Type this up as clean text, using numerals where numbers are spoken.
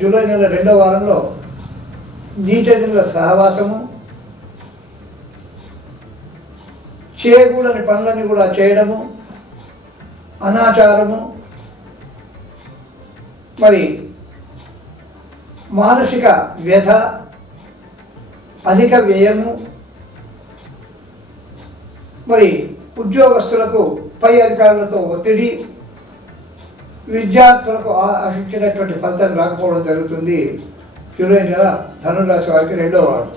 July నెల 2వ వారంలో నీచజనుల సహవాసము, చేయకూడని పనులన్నీ కూడా చేయడము, అనాచారము, మరి మానసిక వ్యధ, అధిక వ్యయము, మరి ఉద్యోగస్తులకు పై అధికారులతో ఒత్తిడి, విద్యార్థులకు ఆశించినటువంటి ఫలితం రాకపోవడం జరుగుతుంది. జూలై నెల ధనురాశి వారికి 2వ వారం.